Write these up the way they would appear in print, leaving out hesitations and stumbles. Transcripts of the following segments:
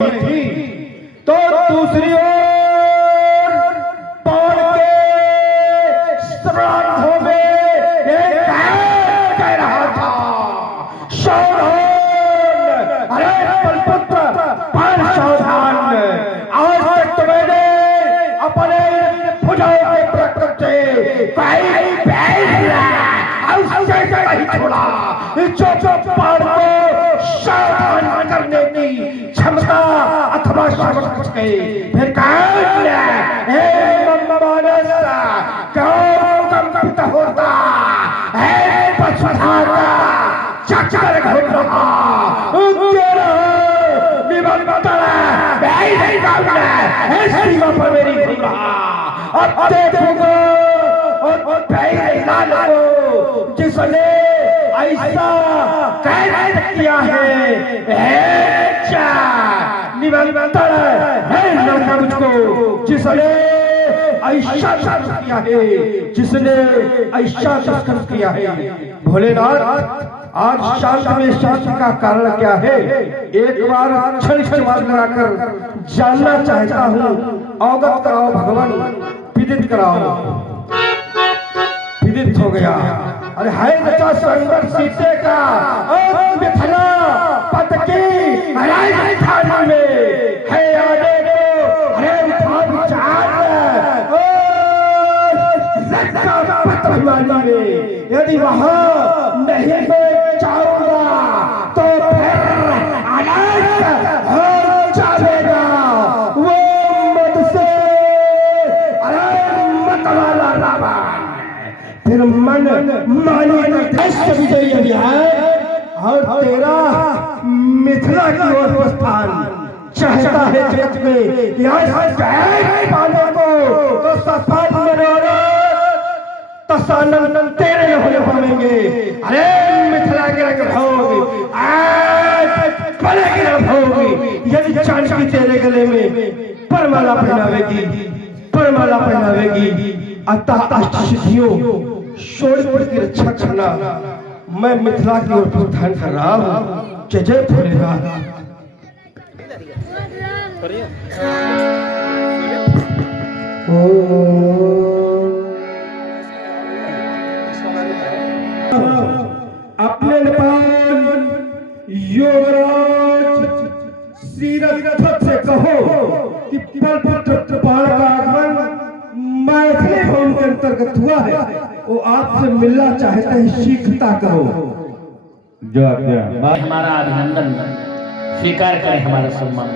थी तो दूसरी ओर बाण के श्राद्धों में एक कह रहा था, सावधान, अरे बलपुत्र पर सावधान, आज तक तो मैंने अपने भुजाओं के प्रकट से कहीं नहीं छोड़ा, जो बाण को सावधान करने की क्षमता अथवा समझ गए। फिर कंपित होता है, चक्कर घूम रहा सीमा पर मेरी घूम रहा। अब देखूंगा जिसने ऐसा कैद किया है निबंधन है लड़का मुझको, जिसने ऐसा दुष्कर्म किया है, जिसने ऐसा दुष्कर्म किया है। भोलेनाथ, आज शांति में शांति का कारण क्या है, एक बार क्षण लगाकर जानना चाहता हूँ। अवगत कराओ भगवान, विदित कराओ। विदित हो गया। अरे है बचा संवर सीते का मिथिला पद की राजधानी में है आने को, अरे उठा विचार लड़का पतवानी में, यदि वहां नहीं मैं जाऊंगा तो फिर अनंत हो जाएगा वो मुझसे, अरे मत वाला रावण। फिर मन मानी विजयी है और तेरा मिथिला की ओर प्रस्थान चाहता है जगत में। यहाँ पाने को तो सफात तसानंद तेरे होने पाएंगे। अरे मिथिला के रंग भोग आज बड़े की रंग भोग, यदि जानकी तेरे गले में परमाला पहनावेगी, परमाला पहनावेगी, अतः अष्टसिद्धियों शोणपुर की रक्षा करना मैं मिथिला की ओर प्रस्थान कर रहा हूँ। जय जय भोलेनाथ। अपने नेपाल योगराज श्रीरथ से कहो कि बलपुत्र बाण का आगमन मैथिली भवन के अंतर्गत हुआ है, वो आपसे मिलना चाहते हैं, शीघ्रता करो। जो हमारा अभिनंदन स्वीकार करें, हमारा सम्मान।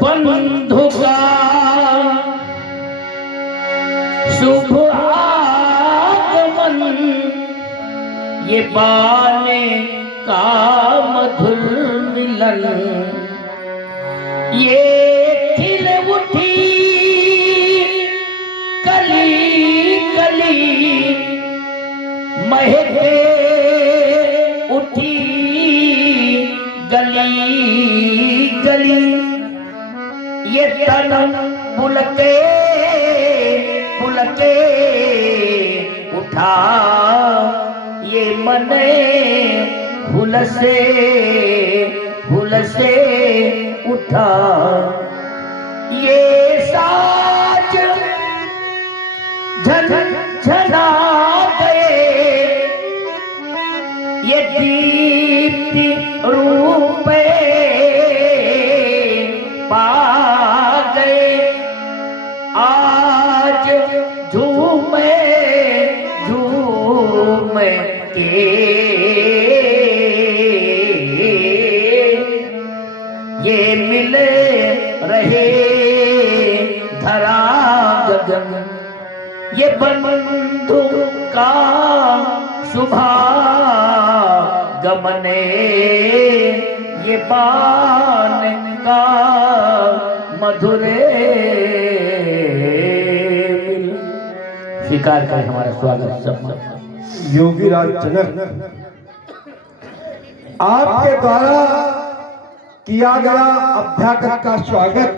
बंधु का शुभ आगमन, ये बाने का मधुर मिलन, ये खिल उठी कली कली, महके उठी गली गली, ये तन पुलके पुलके उठा, ये मने हुलसे हुलसे उठा, ये साज झन झना गए, ये दीप्ति रूपे पा गए, आज झूमे झूमे के ये मिले रहे धरा गगन, ये बंधु का शुभा गमने, ये बान का मधुरे मिल। स्वीकार करें हमारा स्वागत सब। योगीराज जनक, आपके द्वारा किया गया अभ्यागत का स्वागत।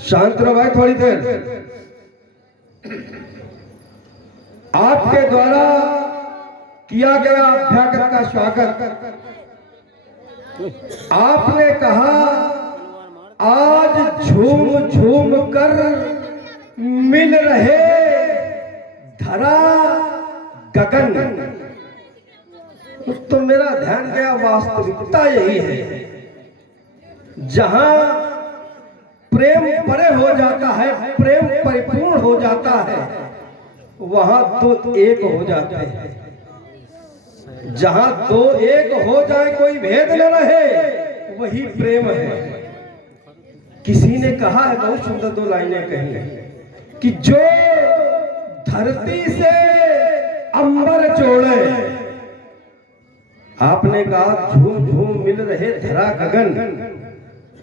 शांत रहो भाई थोड़ी देर। आपके द्वारा किया गया अभ्यागत का स्वागत। आपने कहा आज झूम झूम कर मिल रहे धरा गगन। तो मेरा ध्यान गया वास्तविकता यही है, जहां प्रेम परे हो जाता है, प्रेम परिपूर्ण हो जाता है, वहां दो एक हो जाते हैं। जहां दो एक हो जाए, कोई भेद न रहे, वही प्रेम है। किसी ने कहा है, बहुत सुंदर दो लाइनें कही है कि जो धरती से अंबर जोड़े, आपने कहा झूम झूम मिल रहे धरा गगन,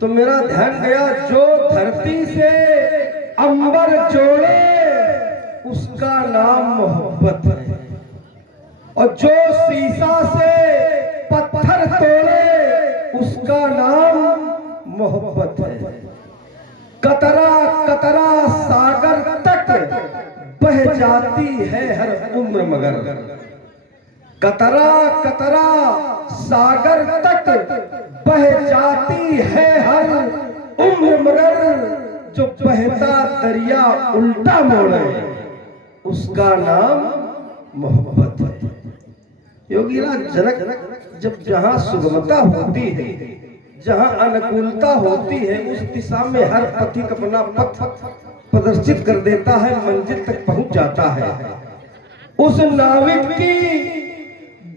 तो मेरा ध्यान गया जो धरती से अंबर जोड़े उसका नाम मोहब्बत है, और जो शीशा से पत्थर तोड़े उसका नाम मोहब्बत है। कतरा कतरा सागर तक बह जाती है हर उम्र मगर, कतरा कतरा सागर तक बह जाती है हर उम्र मगर, जो बहता दरिया उल्टा मोड़े उसका नाम मोहब्बत है। योगीराज जनक जब जहां सुगमता होती है, जहां अनुकूलता होती है, उस दिशा में हर पथिक अपना पथ प्रदर्शित कर देता है, मंजिल तक पहुंच जाता है। उस नाविक की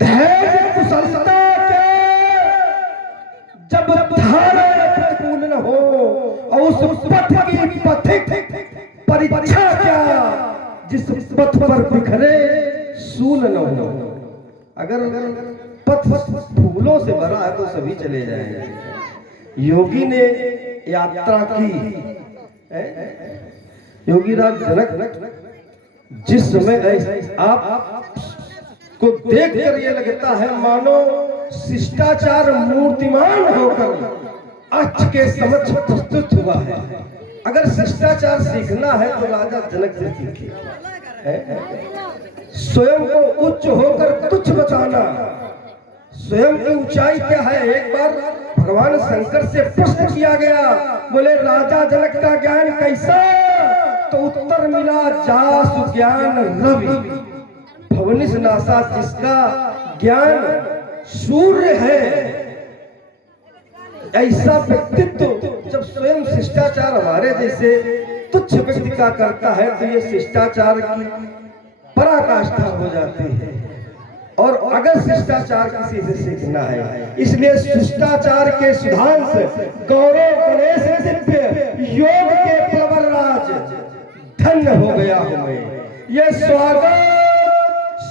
धैर्य कुशलता के जब धारा प्रतिकूल न हो, और उस पथ की पथिक परीक्षा क्या जिस पथ पर बिखरे सूल न हो। अगर पथ फूलों से भरा है तो सभी चले जाएंगे। योगी ने यात्रा की, योगीराज जनक जिस समय आप को देख कर ये लगता है मानो शिष्टाचार मूर्तिमान होकर अक्ष के समक्ष प्रस्तुत हुआ है। अगर शिष्टाचार सीखना है तो राजा जनक से सीखिए। स्वयं को उच्च होकर तुच्छ बताना, स्वयं की ऊंचाई क्या है। एक बार भगवान शंकर से प्रश्न किया गया, बोले राजा जनक का ज्ञान कैसा, तो उत्तर मिला जासु ज्ञान रवि भवनिस नासा, जिसका ज्ञान सूर्य है। ऐसा व्यक्तित्व जब स्वयं शिष्टाचार हमारे जैसे तुच्छ व्यक्ति का करता है तो ये शिष्टाचार की पराकाष्ठा हो जाती है। और अगर शिष्टाचार किसी से सीखना है, इसलिए शिष्टाचार के सिद्धांत गौरव गणेश दिव्य योग के प्रवर राज धन्य हो गया हूं मैं। ये स्वागत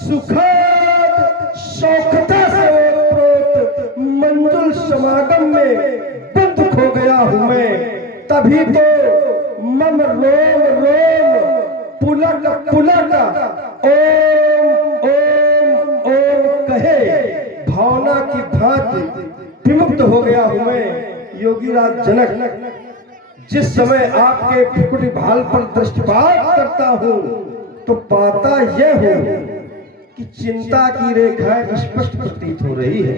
सुखद शौकता से ओतप्रोत मंजुल समागम में बंद खो गया हूं मैं। तभी तो मम रोम रोम पुलक पुलक ओम ओम ओम कहे भावना की भांति विमुक्त हो गया हूं मैं। योगीराज जनक जिस समय आपके भ्रुकुटी भाल पर दृष्टिपात करता हूं तो पाता यह हूं कि चिंता की रेखाएं स्पष्ट प्रतीत हो रही है।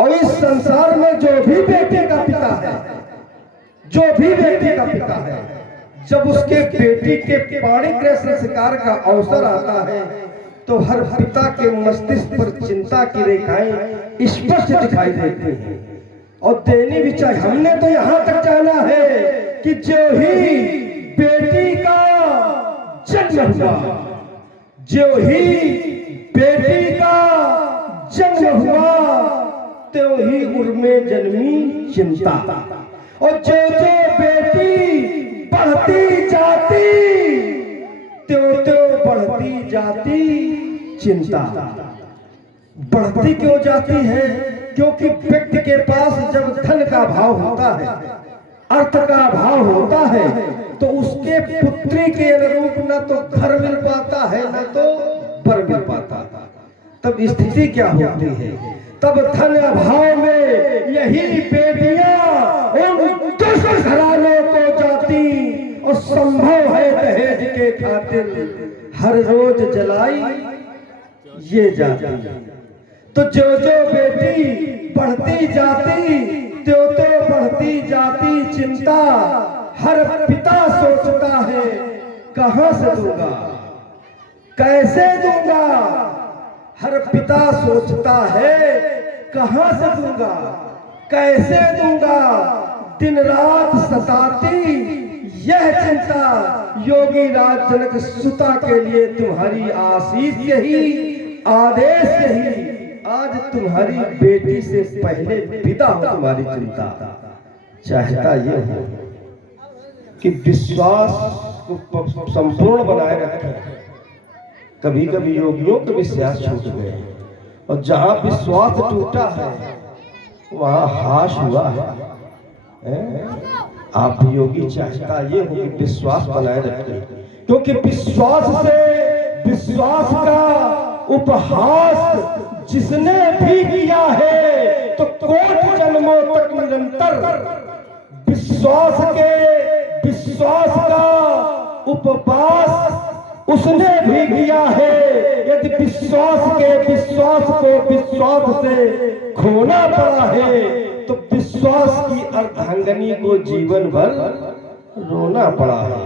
और इस संसार में जो भी बेटे का पिता है, जो भी बेटे का पिता है, जब उसके बेटी के पाणिग्रह संस्कार का अवसर आता है तो हर पिता के मस्तिष्क पर चिंता की रेखाएं स्पष्ट दिखाई देती हैं। और देनी भी चाहिए। हमने तो यहां तक जाना है कि जो ही बेटी का जन्म हुआ, जो ही बेटी का जन्म हुआ, तो ही उर्मे जन्मी चिंता। और जो जो बेटी बढ़ती जाती, त्यों बढ़ती जाती चिंता। बढ़ती क्यों जाती है? क्योंकि व्यक्ति के पास जब धन का भाव होता है, अर्थ का भाव होता है, तो उसके पुत्री के अनुरूप न तो घर मिल पाता है न तो वर मिल पाता। तब स्थिति क्या होती है? तब धन अभाव में यही बेटियां उन दुष्ट घरानों को जाती और संभव है दहेज के खातिर हर रोज जलाई ये जाती। तो जो जो बेटी बढ़ती जाती त्यों त्यों बढ़ती जाती चिंता। हर पिता सोचता है कहां से दूंगा, कैसे दूंगा। हर पिता सोचता है कहां से दूंगा, कैसे दूंगा। दिन रात सताती यह चिंता। योगी राज जनक सुता के लिए तुम्हारी आशीष यही, आदेश यही। आज तुम्हारी बेटी से पहले विदा हो तुम्हारी चिंता। चाहता ये हो कि विश्वास को संपूर्ण बनाए रखें। कभी कभी योगियों के विश्वास छूट गए और जहां विश्वास टूटा है वहां हाश हुआ है। आप योगी चाहता ये हो कि विश्वास बनाए रखें, क्योंकि विश्वास से विश्वास का उपहास जिसने भी किया है तो कोटि जन्मों तक निरंतर विश्वास का उपवास उसने भी किया है। यदि विश्वास को विश्वास से खोना पड़ा है तो विश्वास की अर्धांगिनी को जीवन भर रोना पड़ा है।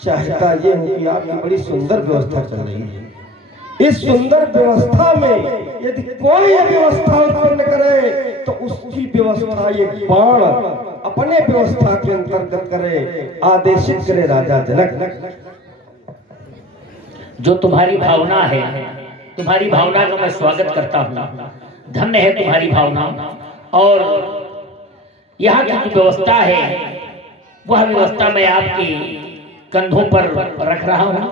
चाहता ये हो कि आपकी बड़ी सुंदर व्यवस्था चल रही है। इस सुंदर व्यवस्था में यदि कोई व्यवस्था उत्पन्न करे तो उसकी व्यवस्था ये बाण अपने व्यवस्था के अंतर्गत करे, आदेशित करे राजा जनक। जो तुम्हारी भावना है, तुम्हारी भावना का मैं स्वागत करता हूँ। धन्य है तुम्हारी भावना। और यहाँ की जो व्यवस्था है वह व्यवस्था मैं आपके कंधों पर रख रहा हूँ।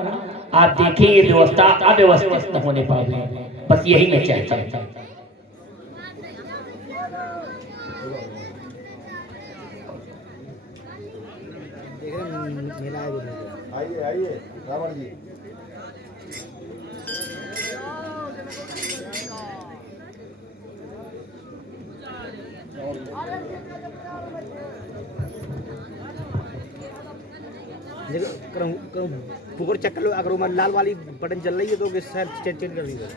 आप देखिए ये व्यवस्था अव्यवस्थित न होने पाए, बस यही मैं चाहता हूँ। आइए आइए रावण जी। फुकर चेक कर लो, अगर वो लाल वाली बटन चल रही है तो चेंज कर दीजिए।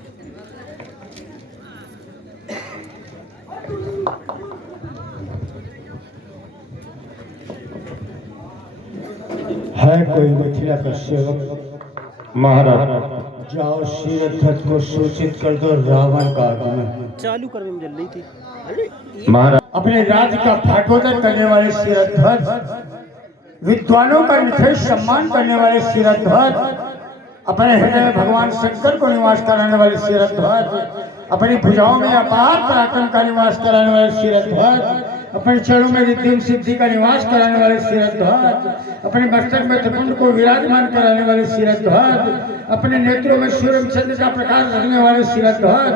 है कोई मिथिला का सेवक महाराज, जाओ शीरध्वज को सूचित कर दो रावण का आगमन। चालू कर में जल रही थी। अरे महाराज, अपने राज्य का फाटोदर करने वाले शीरध्वज, विद्वानों का निश्चय सम्मान करने वाले शीरध्वज, अपने हृदय में भगवान शंकर को निवास कराने वाले शीरध्वज, अपनी भुजाओं में अपार पराक्रम का निवास कराने वाले शीरध्वज, अपने चरणों में रिद्धि सिद्धि का निवास कराने वाले शीरध्वज, अपने मस्तक में त्रिपुंड को विराजमान कराने वाले शीरध्वज, अपने नेत्रों में सूर्य चंद्र का प्रकाश रखने वाले शीरध्वज,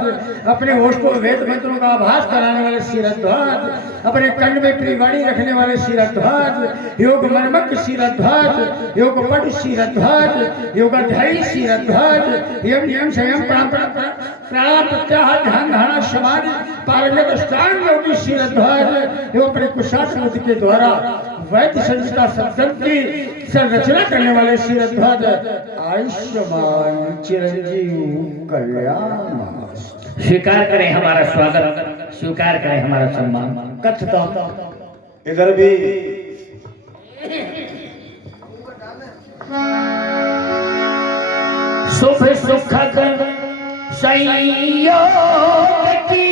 अपने होश को वेद मंत्रों का आभास कराने वाले शीरध्वज, अपने कंठ में त्रिवाणी रखने वाले शीरध्वज, योग मर्मक शीरध्वज, योग पट शीरध्वज, योगाध्यायी शीरध्वज, यम यम संयम प्राण प्रत्याहार ध्यान धारणा समाधि पारंगत अष्टांग योगी शीरध्वज, एवं अपने कुशाग्र के द्वारा वैद्य संहिता सत्संग की संरचना करने वाले शीरध्वज, आयुष्मान चिरंजीव कल्याण। स्वीकार करें हमारा स्वागत, स्वीकार करें हमारा सम्मान। कथता इधर भी शुभ सुखद संयोग की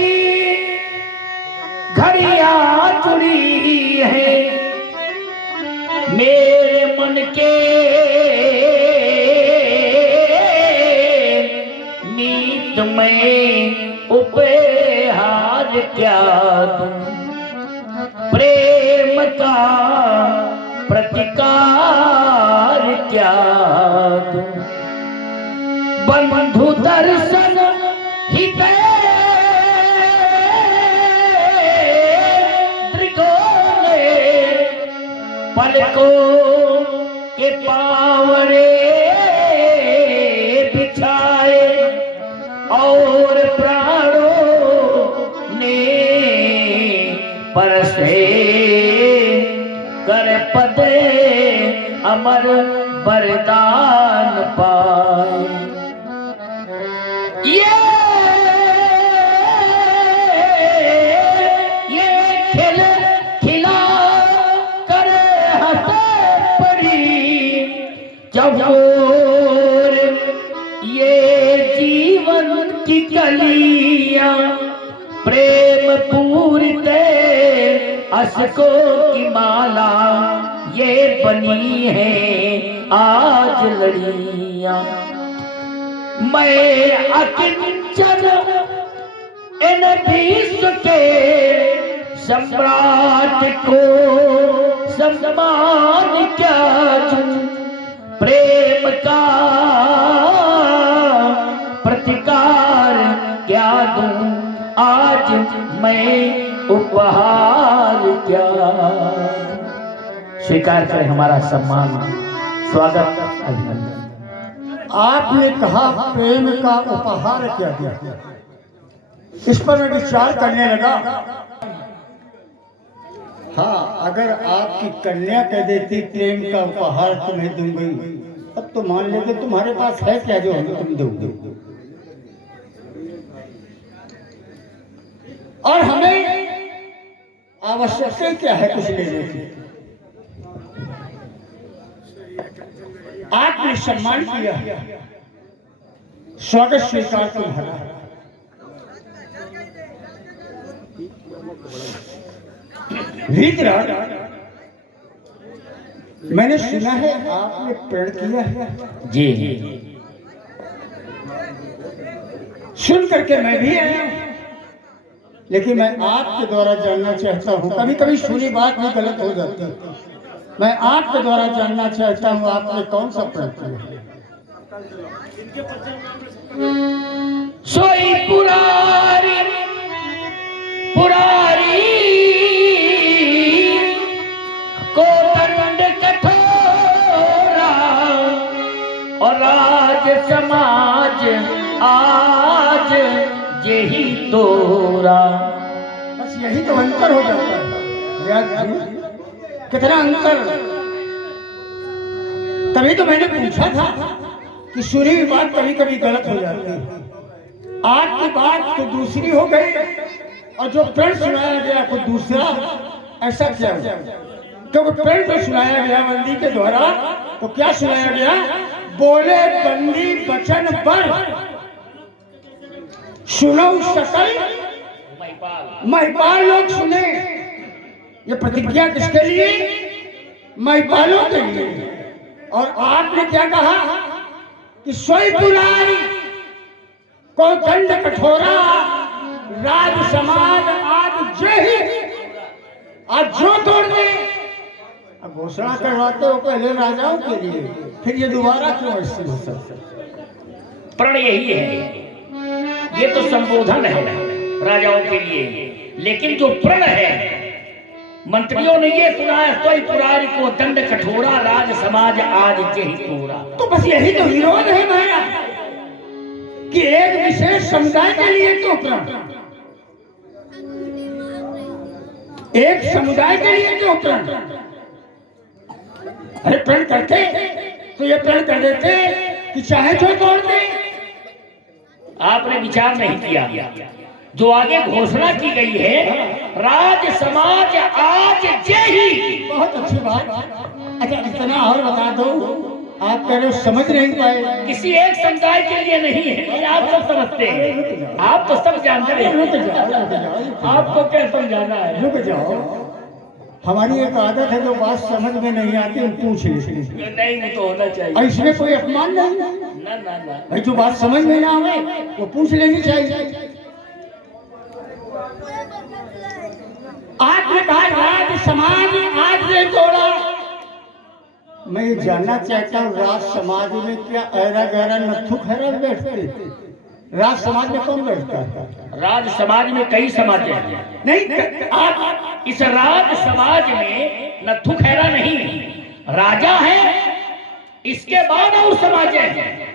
घड़ियां जुड़ी है मेरे मन के नीत में उपहार क्या दूं, प्रेम का प्रतिकार क्या दूं, बंधु दर्शन हित त्रिकोणे पलकों के पावड़े बिछाए और प्राणों ने परसे कर पदे अमर वरदान पाए। ये प्रेम पूरिते अशकों की माला ये बनी है आज लड़ियां। मैं अकिंचन इन विश्व के सम्राट को सम्मान क्या दूं, प्रेम का प्रतिकार क्या दूं, आज मैं उपहार क्या। स्वीकार करें हमारा सम्मान, स्वागत, अभिनंदन। आपने कहा प्रेम का उपहार क्या दिया, इस पर मैं विचार करने लगा। हाँ, अगर आपकी कन्या कह देती प्रेम का उपहार तुम्हें दूंगी, अब तो मान लेते तुम्हारे पास है क्या जो हमें तुम दोगे। और हमें आवश्यकता क्या है कुछ लेने की। आपने सम्मान किया, स्वागत स्वीकार तुम्हारा। वीतराग, मैंने सुना है आपने प्रण किया है। जी, सुन करके मैं भी आया, लेकिन मैं आपके द्वारा जानना चाहता हूँ। कभी कभी सुनी बात भी गलत हो जाती है। मैं आपके द्वारा जानना चाहता हूँ आपने कौन सा प्रण किया। सोई पुरारी पुरारी को दंड कठोरा और राज समाज आज यही तोरा। बस यही तो अंतर हो जाता है। व्यास जी, कितना अंतर। तभी तो मैंने पूछा था कि सुनी हुई बात कभी कभी गलत हो जाती है। आपकी बात तो दूसरी हो गई और जो प्रण सुनाया गया तो दूसरा। ऐसा क्या हुआ? क्योंकि प्रण तो सुनाया गया बंदी के द्वारा, तो क्या सुनाया गया? बोले बंदी वचन पर सुनो सकल महिपाल लोग सुने। ये प्रतिज्ञा किसके लिए? महिपालों के लिए। और आपने क्या कहा कि सोई पुरारी को दंड कठोरा राज समाज आज जो तोड़ दे। अब घोषणा करवाते हो पहले राजाओं के लिए, फिर ये दोबारा क्यों ऐसे हो सकता? प्रण यही है, ये तो संबोधन है राजाओं के लिए, लेकिन जो प्रण है मंत्रियों ने ये सुना है, सोई पुरारी को दंड कठोरा राज समाज आज यही तोरा। तो बस यही तो विरोध है मेरा कि एक विशेष समुदाय के लिए क्यों प्रण, एक समुदाय के लिए क्यों प्रण। अरे प्रण करते तो ये प्रण कर देते कि चाहे जो तोड़ दे। आपने विचार नहीं किया। जो आगे घोषणा की गई है, राज समाज आज यही। बहुत अच्छी बात। अच्छा, इतना और बता दो, आप कह रहे हो समझ नहीं पाए। किसी एक समुदाय के लिए नहीं है, आप सब समझते हैं, आप तो सब जानते हैं। रुक जाओ, आपको क्या समझाना है? रुक जाओ। हमारी एक आदत है, जो बात समझ में नहीं आती हम पूछ लेते हैं। नहीं, वो तो होना चाहिए। और इसमें कोई अपमान नहीं। ना ना ना, भाई जो बात समझ में ना आवे वो पूछ लेनी चाहिए। आपने कहा राज समाज आज ने तोड़ा। मैं ये जानना चाहता हूँ, राज समाज में क्या ऐरा गहरा नथु खैरा बैठते? राज समाज में कौन बैठता है? राज समाज में कई समाज हैं। नहीं, आप इस राज समाज में नथु खैरा नहीं, राजा है, इसके बाद और समाज है।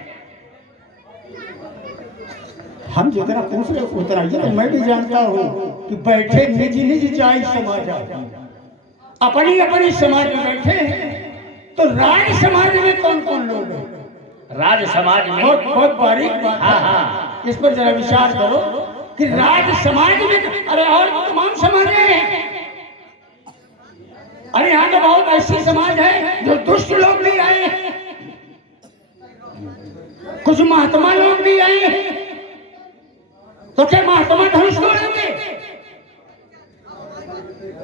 हम जितना पूछ रहे उतना ये तो मैं भी जानता हूँ कि बैठे निज निज जाई समाज, अपनी अपनी समाज में बैठे हैं। तो राज समाज में कौन कौन लोग हैं? राज समाज में बहुत बारीक बात है। हाँ हाँ, इस पर जरा विचार करो कि राज समाज में, अरे और तमाम समाज हैं। अरे यहाँ तो बहुत ऐसी समाज है जो दुष्ट लोग भी आए हैं, कुछ महात्मा लोग भी आए हैं। तो क्या महात्मा धनुष तोड़ेंगे?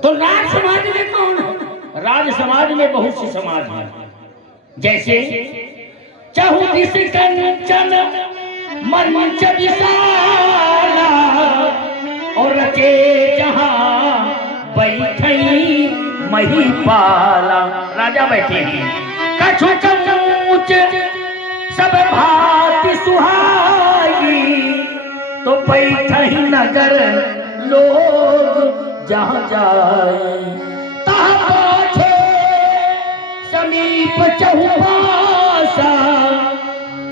तो राज समाज में कौन है? राज समाज में बहुत से समाज हैं, जैसे चहु दिस कंचन मंच विशाला और रचे जहां बैठई महिपाला। राजा बैठे हैं, कछु कूच सब भांति सुहाई, तो बैठई नगर लोग जहां जाए, तहाँ पहुंचे समीप चहुभाषा,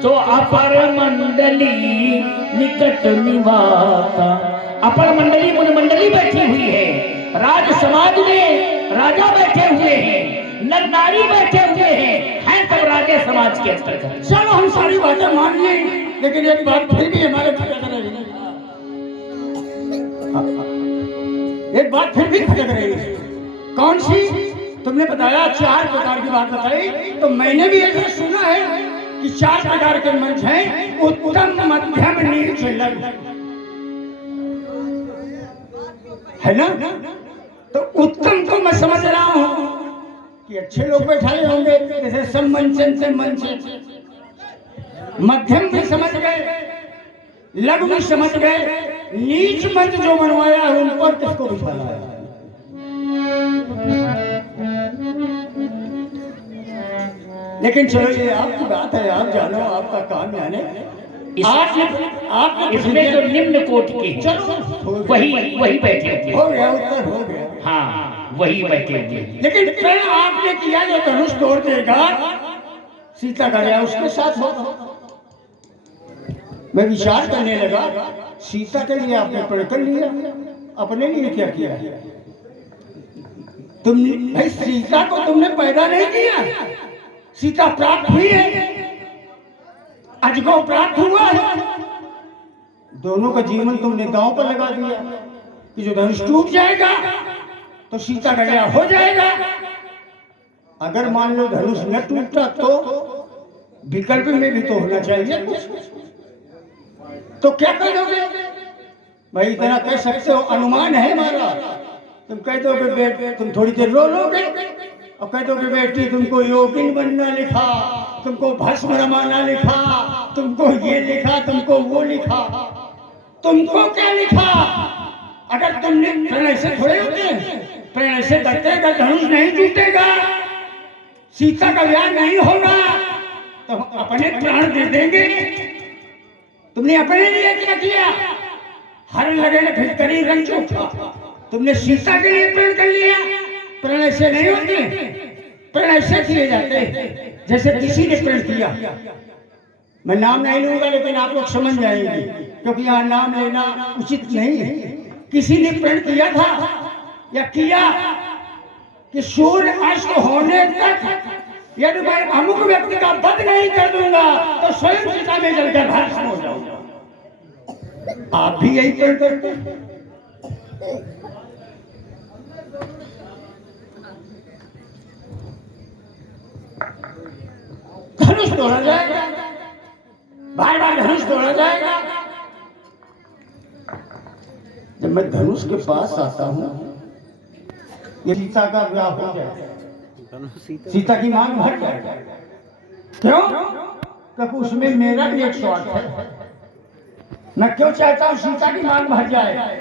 जो अपर मंडली निकट निवासा। अपर मंडली मुन मंडली बैठी हुई है, राज समाज में राजा बैठे हुए हैं, नर नारी बैठे हुए हैं सब राजा समाज के अंतर्गत। चलो हम सारी बातें मान ली, लेकिन एक बात फिर भी हमारे खटक रही है, एक बात फिर भी खटक रही है। कौन सी? तुमने बताया 4 प्रकार की बात बताई, तो मैंने भी ऐसा सुना है कि 4 प्रकार के मंच हैं, उत्तम मध्यम नीच लघु, है ना? तो उत्तम तो मैं समझ रहा हूं कि अच्छे लोग बैठाए होंगे, जैसे सब मंचन से मंच, मध्यम भी समझ गए, लघु भी समझ गए, नीच मंच जो बनवाया है उन पर किसको बिठाना है? लेकिन चलो ये आपकी बात है, आप जानो, आपका काम जाने। आपने इसमें जो निम्न कोटि के हैं, चलो वही बैठे हुए हो गया, उत्तर हो गया। हाँ, वही बैठे हुए हैं। लेकिन फिर आपने किया जो धनुष तोड़ देगा, सीता का गया उसके साथ होगा। मैं विचार करने लगा, सीता के लिए आपने प्रण कर लिया, अपने लिए क्या किया? तुम भाई सीता को तुमने पैदा नहीं किया, सीता प्राप्त हुई है, अजगौ प्राप्त हुआ है। दोनों का जीवन तुमने दांव पर लगा दिया कि जो धनुष टूट जाएगा तो सीता का गया हो जाएगा। अगर मान लो धनुष न टूटा तो विकल्प में भी तो होना चाहिए कुछ, तो क्या करोगे? भाई इतना कह सकते हो, अनुमान है हमारा। तुम कह दोगे बेटे, तुम थोड़ी देर रो लोगे और कह दोगे बेटी तुमको योगिन बनना लिखा, तुमको भस्म रमाना लिखा, तुमको ये लिखा, तुमको वो लिखा। तुमको क्या लिखा? अगर तुमने प्रणय से थोड़े होते, प्रणय से करते, अगर धनुष नहीं टूटेगा, सीता का विवाह नहीं होगा, तो अपने प्राण दे देंगे। तुमने अपने लिए क्या किया? हर लगे न फिर करी रंग उठा। तुमने सीता के लिए प्रण कर लिया। प्रणय से नहीं होते, प्रणय से किए जाते। जैसे किसी ने प्रण किया, मैं नाम नहीं लूंगा लेकिन आप लोग समझ जाएंगे, क्योंकि यहाँ नाम लेना उचित नहीं है। किसी ने प्रण किया था या किया कि सूर्य अस्त होने तक यदि मैं अमुक व्यक्ति का वध नहीं कर दूंगा तो स्वयं सीता में जलकर भस्म हो जाऊंगा। आप भी यही प्रण करते हैं। धनुष तोड़ा जाएगा, बार बार धनुष तोड़ा जाएगा। जब मैं धनुष के पास आता हूं, ये सीता का विवाह हो जाए, सीता की मांग भर जाएगा। क्यों? क्योंकि उसमें मेरा भी एक स्वार्थ है। मैं क्यों चाहता हूं सीता की मांग भर जाए?